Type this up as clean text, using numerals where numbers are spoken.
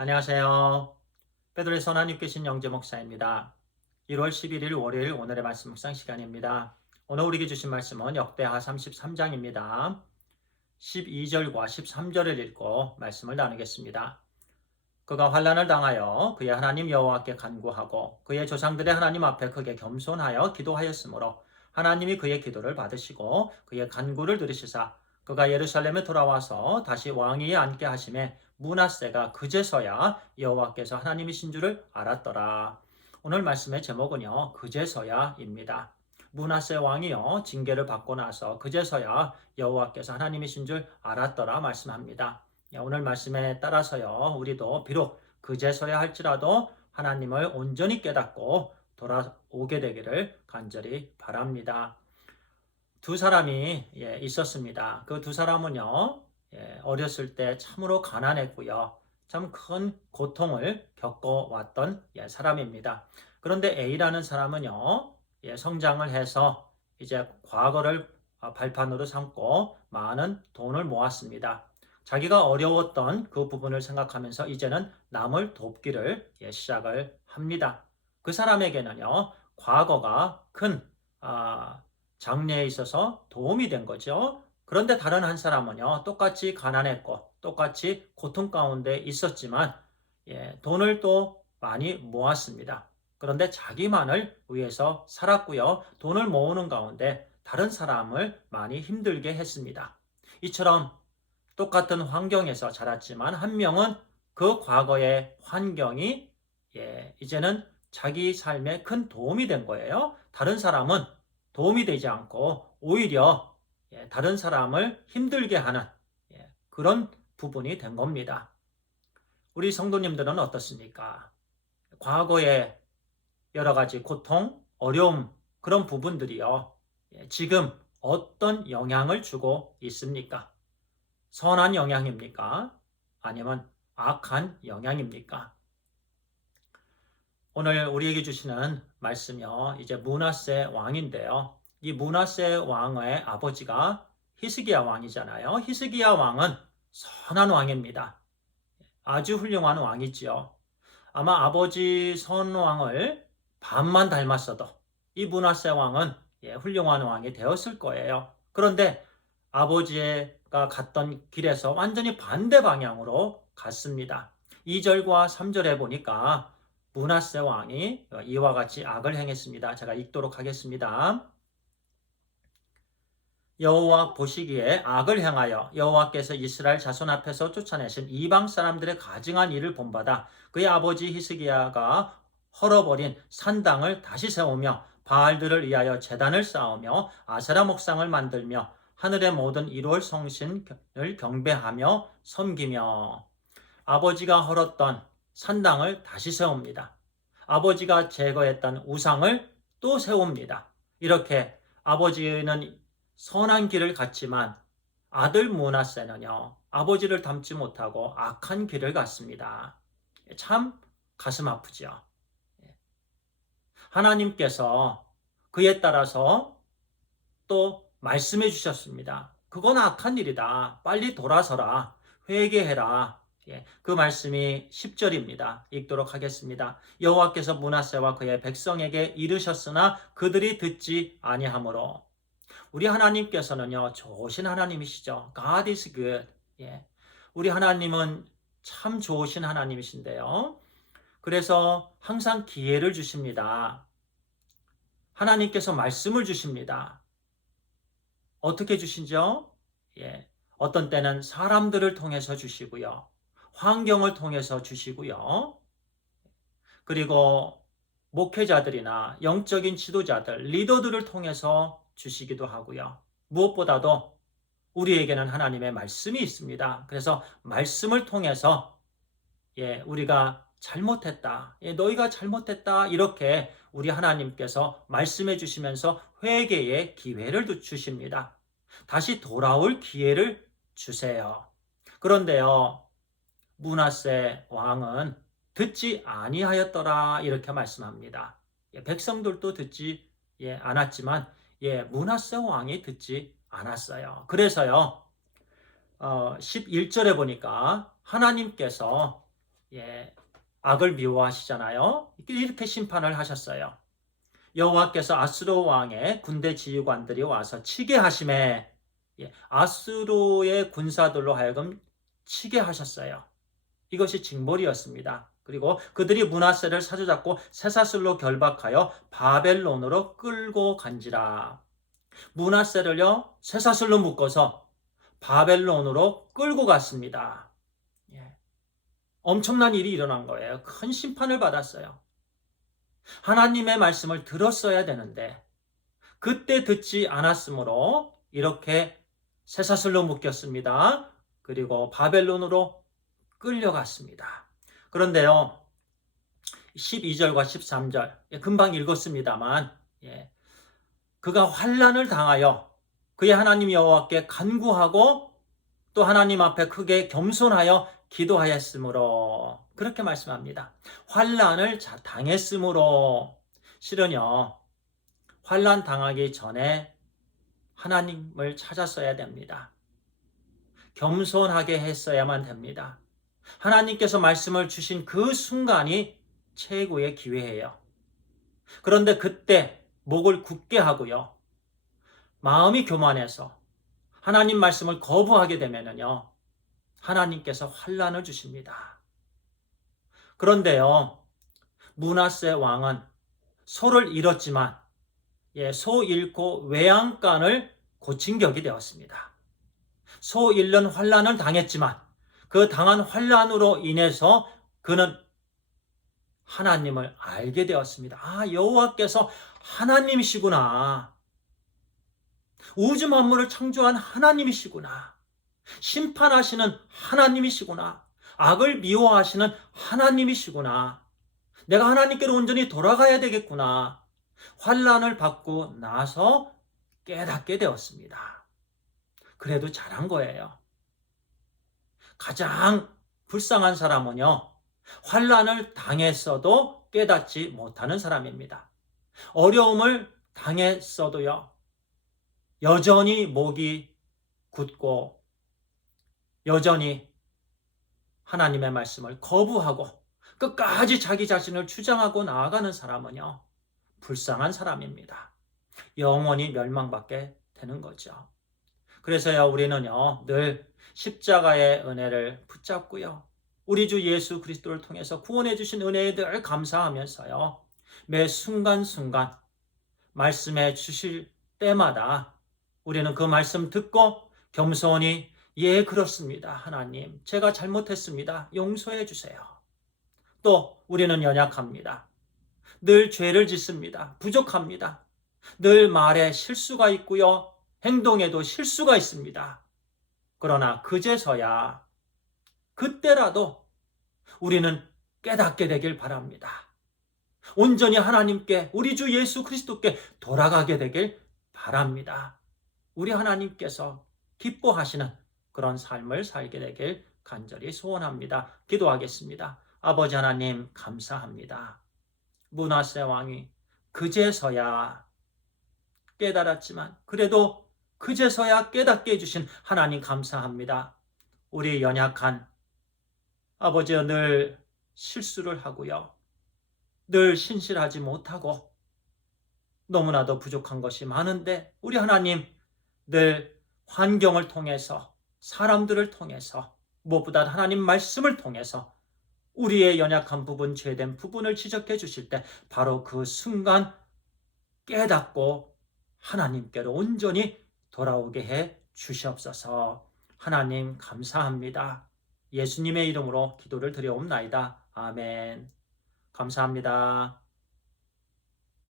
안녕하세요. 베드로의 선한 육계신 영재 목사입니다. 1월 11일 월요일 오늘의 말씀 묵상 시간입니다. 오늘 우리에게 주신 말씀은 역대하 33장입니다. 12절과 13절을 읽고 말씀을 나누겠습니다. 그가 환난을 당하여 그의 하나님 여호와께 간구하고 그의 조상들의 하나님 앞에 크게 겸손하여 기도하였으므로 하나님이 그의 기도를 받으시고 그의 간구를 들으시사 그가 예루살렘에 돌아와서 다시 왕위에 앉게 하심에 므낫세가 그제서야 여호와께서 하나님이신 줄을 알았더라. 오늘 말씀의 제목은요, 그제서야입니다. 므낫세 왕이요 징계를 받고 나서 그제서야 여호와께서 하나님이신 줄 알았더라 말씀합니다. 오늘 말씀에 따라서요, 우리도 비록 그제서야 할지라도 하나님을 온전히 깨닫고 돌아오게 되기를 간절히 바랍니다. 두 사람이 있었습니다. 그 두 사람은요, 어렸을 때 참으로 가난했고요. 참 큰 고통을 겪어왔던 사람입니다. 그런데 A라는 사람은요, 성장을 해서 이제 과거를 발판으로 삼고 많은 돈을 모았습니다. 자기가 어려웠던 그 부분을 생각하면서 이제는 남을 돕기를 시작을 합니다. 그 사람에게는요, 과거가 큰 장래에 있어서 도움이 된 거죠. 그런데 다른 한 사람은요, 똑같이 가난했고, 똑같이 고통 가운데 있었지만, 돈을 또 많이 모았습니다. 그런데 자기만을 위해서 살았고요, 돈을 모으는 가운데 다른 사람을 많이 힘들게 했습니다. 이처럼 똑같은 환경에서 자랐지만 한 명은 그 과거의 환경이 이제는 자기 삶에 큰 도움이 된 거예요. 다른 사람은 도움이 되지 않고 오히려 다른 사람을 힘들게 하는 그런 부분이 된 겁니다. 우리 성도님들은 어떻습니까? 과거의 여러 가지 고통, 어려움 그런 부분들이요. 지금 어떤 영향을 주고 있습니까? 선한 영향입니까? 아니면 악한 영향입니까? 오늘 우리에게 주시는 말씀이요. 이제 므낫세 왕인데요. 이 므낫세 왕의 아버지가 히스기야 왕이잖아요. 히스기야 왕은 선한 왕입니다. 아주 훌륭한 왕이지요. 아마 아버지 선 왕을 반만 닮았어도 이 므낫세 왕은 훌륭한 왕이 되었을 거예요. 그런데 아버지가 갔던 길에서 완전히 반대 방향으로 갔습니다. 2절과 3절에 보니까 므낫세 왕이 이와 같이 악을 행했습니다. 제가 읽도록 하겠습니다. 여호와 보시기에 악을 행하여 여호와께서 이스라엘 자손 앞에서 쫓아내신 이방 사람들의 가증한 일을 본받아 그의 아버지 히스기야가 헐어버린 산당을 다시 세우며 바알들을 위하여 제단을 쌓으며 아세라 목상을 만들며 하늘의 모든 1월 성신을 경배하며 섬기며 아버지가 헐었던 산당을 다시 세웁니다. 아버지가 제거했던 우상을 또 세웁니다. 이렇게 아버지는 선한 길을 갔지만 아들 므낫세는요, 아버지를 닮지 못하고 악한 길을 갔습니다. 참 가슴 아프죠. 하나님께서 그에 따라서 또 말씀해 주셨습니다. 그건 악한 일이다. 빨리 돌아서라. 회개해라. 그 말씀이 10절입니다. 읽도록 하겠습니다. 여호와께서 므낫세와 그의 백성에게 이르셨으나 그들이 듣지 아니하므로. 우리 하나님께서는요, 좋으신 하나님이시죠. God is good. 우리 하나님은 참 좋으신 하나님이신데요. 그래서 항상 기회를 주십니다. 하나님께서 말씀을 주십니다. 어떻게 주시죠? 어떤 때는 사람들을 통해서 주시고요. 환경을 통해서 주시고요. 그리고 목회자들이나 영적인 지도자들, 리더들을 통해서 주시기도 하고요. 무엇보다도 우리에게는 하나님의 말씀이 있습니다. 그래서 말씀을 통해서 우리가 잘못했다. 너희가 잘못했다. 이렇게 우리 하나님께서 말씀해 주시면서 회개의 기회를 주십니다. 다시 돌아올 기회를 주세요. 그런데요, 므낫세 왕은 듣지 아니하였더라 이렇게 말씀합니다. 백성들도 듣지 않았지만 므낫세 왕이 듣지 않았어요. 그래서요, 11절에 보니까 하나님께서 예, 악을 미워하시잖아요. 이렇게 심판을 하셨어요. 여호와께서 아수르 왕의 군대 지휘관들이 와서 치게 하심에, 아수르의 군사들로 하여금 치게 하셨어요. 이것이 징벌이었습니다. 그리고 그들이 므낫세를 사로잡고 쇠사슬로 결박하여 바벨론으로 끌고 간지라. 므낫세를요 쇠사슬로 묶어서 바벨론으로 끌고 갔습니다. 예. 엄청난 일이 일어난 거예요. 큰 심판을 받았어요. 하나님의 말씀을 들었어야 되는데 그때 듣지 않았으므로 이렇게 쇠사슬로 묶였습니다. 그리고 바벨론으로 끌려갔습니다. 그런데요, 12절과 13절, 금방 읽었습니다만, 그가 환난을 당하여 그의 하나님 여호와께 간구하고 또 하나님 앞에 크게 겸손하여 기도하였으므로, 그렇게 말씀합니다. 환난을 당했으므로. 실은요, 환난 당하기 전에 하나님을 찾았어야 됩니다. 겸손하게 했어야만 됩니다. 하나님께서 말씀을 주신 그 순간이 최고의 기회예요. 그런데 그때 목을 굳게 하고요, 마음이 교만해서 하나님 말씀을 거부하게 되면요, 하나님께서 환난을 주십니다. 그런데요, 므낫세 왕은 소를 잃었지만 소 잃고 외양간을 고친 격이 되었습니다. 소 잃는 환난을 당했지만 그 당한 환난으로 인해서 그는 하나님을 알게 되었습니다. 아, 여호와께서 하나님이시구나. 우주 만물을 창조한 하나님이시구나. 심판하시는 하나님이시구나. 악을 미워하시는 하나님이시구나. 내가 하나님께로 온전히 돌아가야 되겠구나. 환난을 받고 나서 깨닫게 되었습니다. 그래도 잘한 거예요. 가장 불쌍한 사람은요, 환난을 당했어도 깨닫지 못하는 사람입니다. 어려움을 당했어도요, 여전히 목이 굳고 여전히 하나님의 말씀을 거부하고 끝까지 자기 자신을 주장하고 나아가는 사람은요, 불쌍한 사람입니다. 영원히 멸망받게 되는 거죠. 그래서요, 우리는요, 늘 십자가의 은혜를 붙잡고요, 우리 주 예수 그리스도를 통해서 구원해 주신 은혜에 늘 감사하면서요, 매 순간순간 말씀해 주실 때마다 우리는 그 말씀 듣고 겸손히, 예, 그렇습니다. 하나님, 제가 잘못했습니다. 용서해 주세요. 또 우리는 연약합니다. 늘 죄를 짓습니다. 부족합니다. 늘 말에 실수가 있고요, 행동에도 실수가 있습니다. 그러나 그제서야, 그때라도 우리는 깨닫게 되길 바랍니다. 온전히 하나님께, 우리 주 예수 그리스도께 돌아가게 되길 바랍니다. 우리 하나님께서 기뻐하시는 그런 삶을 살게 되길 간절히 소원합니다. 기도하겠습니다. 아버지 하나님, 감사합니다. 므낫세 왕이 그제서야 깨달았지만 그래도 그제서야 깨닫게 해주신 하나님 감사합니다. 우리 연약한 아버지여, 늘 실수를 하고요, 늘 신실하지 못하고 너무나도 부족한 것이 많은데 우리 하나님, 늘 환경을 통해서, 사람들을 통해서, 무엇보다 하나님 말씀을 통해서 우리의 연약한 부분, 죄된 부분을 지적해 주실 때 바로 그 순간 깨닫고 하나님께로 온전히 돌아오게 해 주시옵소서. 하나님 감사합니다. 예수님의 이름으로 기도를 드려옵나이다. 아멘. 감사합니다.